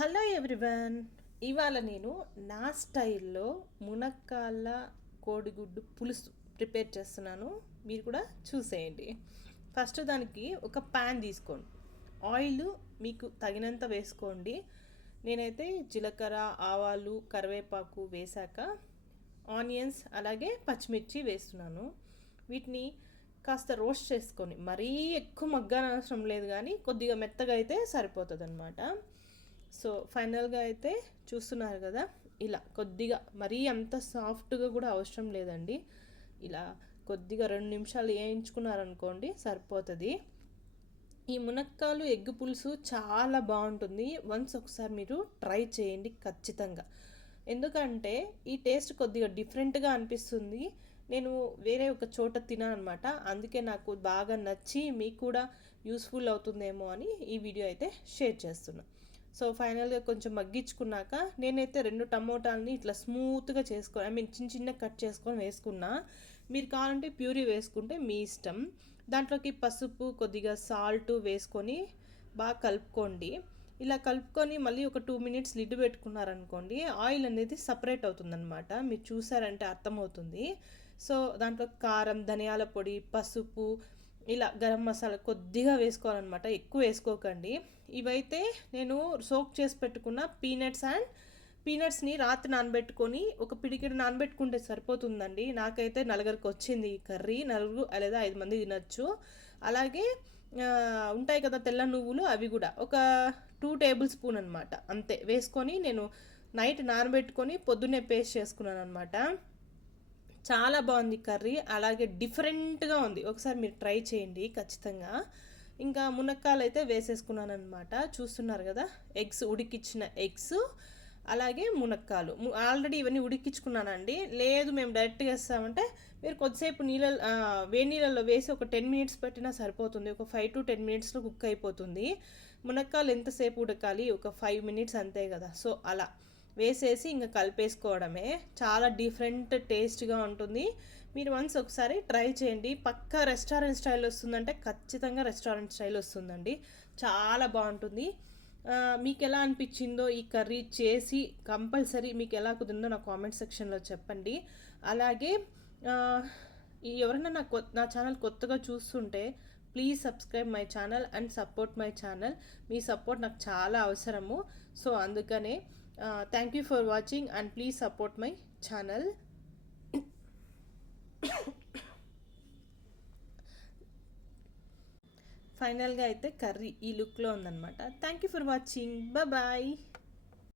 Hello everyone. ఇవాళ నేను నా స్టైల్లో మునక్కాళ్ళ కోడిగుడ్డు పులుసు ప్రిపేర్ చేస్తున్నాను. మీరు కూడా చూసేయండి. ఫస్ట్ దానికి ఒక ప్యాన్ తీసుకోండి. ఆయిల్ మీకు తగినంత వేసుకోండి. నేనైతే జీలకర్ర ఆవాలు కరివేపాకు వేశాక ఆనియన్స్ అలాగే పచ్చిమిర్చి వేస్తున్నాను. వీటిని కాస్త రోస్ట్ చేసుకొని మరీ ఎక్కువ మగ్గానవసరం లేదు కానీ కొద్దిగా మెత్తగా అయితే సరిపోతుంది అనమాట సో ఫైనల్గా అయితే చూస్తున్నారు కదా ఇలా కొద్దిగా మరీ అంత సాఫ్ట్గా కూడా అవసరం లేదండి. ఇలా కొద్దిగా రెండు నిమిషాలు వేయించుకున్నారనుకోండి సరిపోతుంది. ఈ మునక్కాలు ఎగ్ పులుసు చాలా బాగుంటుంది. వన్స్ ఒకసారి మీరు ట్రై చేయండి ఖచ్చితంగా. ఎందుకంటే ఈ టేస్ట్ కొద్దిగా డిఫరెంట్గా అనిపిస్తుంది. నేను వేరే ఒక చోట తిన్నానమాట అందుకే నాకు బాగా నచ్చి మీకు కూడా యూస్ఫుల్ అవుతుందేమో అని ఈ వీడియో అయితే షేర్ చేస్తున్నాను సో ఫైనల్గా కొంచెం మగ్గించుకున్నాక నేనైతే రెండు టమోటాలని ఇట్లా స్మూత్గా చేసుకొని ఐ మీన్ చిన్న చిన్న కట్ చేసుకొని వేసుకున్నా. మీరు కావాలంటే ప్యూరీ వేసుకుంటే మీ ఇష్టం. దాంట్లోకి పసుపు కొద్దిగా సాల్ట్ వేసుకొని బాగా కలుపుకోండి. ఇలా కలుపుకొని మళ్ళీ ఒక టూ మినిట్స్ లిడ్ పెట్టుకున్నారనుకోండి ఆయిల్ అనేది సపరేట్ అవుతుందన్నమాట. మీరు చూసారంటే అర్థమవుతుంది. సో దాంట్లో కారం ధనియాల పొడి పసుపు ఇలా గరం మసాలా కొద్దిగా వేసుకోవాలన్నమాట. ఎక్కువ వేసుకోకండి. ఇవైతే నేను సోక్ చేసి పెట్టుకున్న పీనట్స్ అండ్ పీనట్స్ని రాత్రి నానబెట్టుకొని ఒక పిడికిడు నానబెట్టుకుంటే సరిపోతుందండి. నాకైతే నలుగురికి వచ్చింది ఈ కర్రీ. నలుగురు లేదా ఐదు మంది తినచ్చు. అలాగే ఉంటాయి కదా తెల్ల నువ్వులు అవి కూడా. ఒక టూ టేబుల్ స్పూన్ అనమాట అంతే. వేసుకొని నేను నైట్ నానబెట్టుకొని పొద్దున్నే పేస్ట్ చేసుకున్నాను అనమాట చాలా బాగుంది కర్రీ. అలాగే డిఫరెంట్గా ఉంది. ఒకసారి మీరు ట్రై చేయండి ఖచ్చితంగా. ఇంకా మునక్కాయలు అయితే వేసేసుకున్నాను అనమాట చూస్తున్నారు కదా ఎగ్స్ ఉడికిచ్చిన ఎగ్స్ అలాగే మునక్కాలు ఆల్రెడీ ఇవన్నీ ఉడికించుకున్నానండి లేదు మేము డైరెక్ట్గా వేస్తామంటే మీరు కొద్దిసేపు నీళ్ళ వేడి నీళ్ళలో వేసి ఒక టెన్ మినిట్స్ పెట్టినా సరిపోతుంది. ఒక ఫైవ్ టు టెన్ మినిట్స్లో కుక్ అయిపోతుంది. మునక్కాలు ఎంతసేపు ఉడకాలి? ఒక ఫైవ్ మినిట్స్ అంతే కదా. సో అలా. వేసేసి ఇంకా కలిపేసుకోవడమే. చాలా డిఫరెంట్ టేస్ట్గా ఉంటుంది. మీరు వన్స్ ఒకసారి ట్రై చేయండి. పక్క రెస్టారెంట్ స్టైల్ వస్తుందంటే ఖచ్చితంగా రెస్టారెంట్ స్టైల్ వస్తుందండి. చాలా బాగుంటుంది. మీకు ఎలా అనిపించిందో ఈ కర్రీ చేసి కంపల్సరీ మీకు ఎలా కుదిరిందో నా కామెంట్ సెక్షన్లో చెప్పండి. అలాగే ఎవరైనా నా నా ఛానల్ కొత్తగా చూస్తుంటే please subscribe my channel and support my channel me support నాకు చాలా అవసరము. సో అందుకనే thank you for watching and please support my channel ఫైనల్గా అయితే కర్రీ ఈ లుక్లో ఉందన్నమాట. Thank you for watching bye